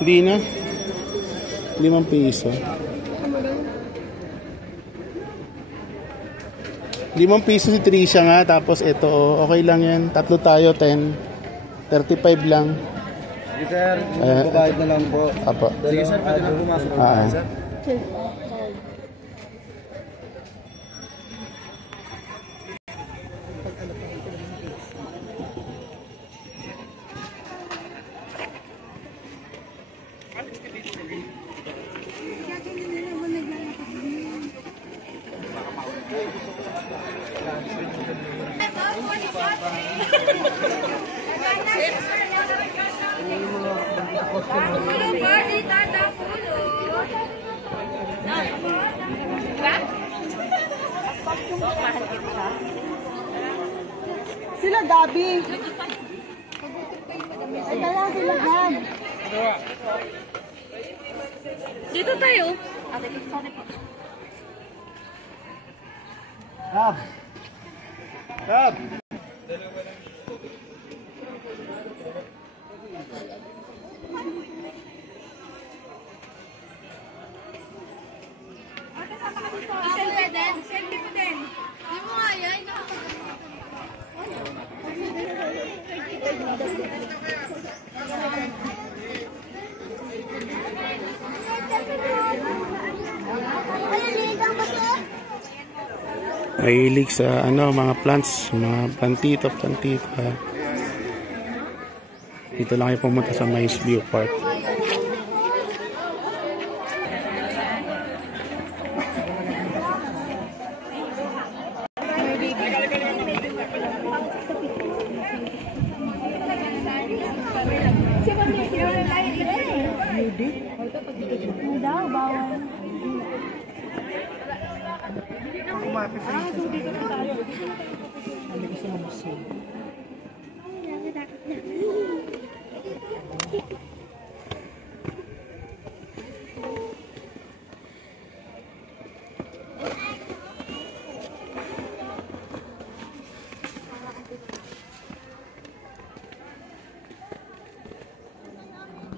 Hindi na. 5 piso. 5 piso si Trisha nga. Tapos ito, oh, okay lang yan. Tatlo tayo, 10. 35 lang. Sige sir, magbabayad na lang po. Apo. Sige sir, pwede lang pumasok. Sir. Sila Gabi. Ito lang sila Han. Dito tayo. Tab. Tab. Mahilig sa ano, mga plants, mga plantito. Dito lang kayo pumunta sa Mais View Park.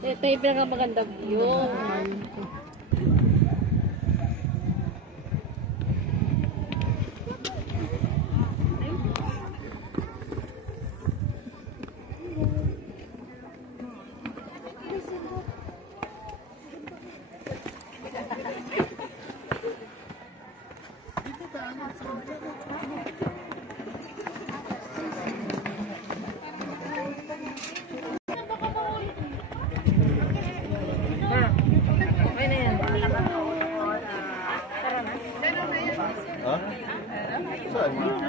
Ito yung pinakamagandang view. Ha? Saan?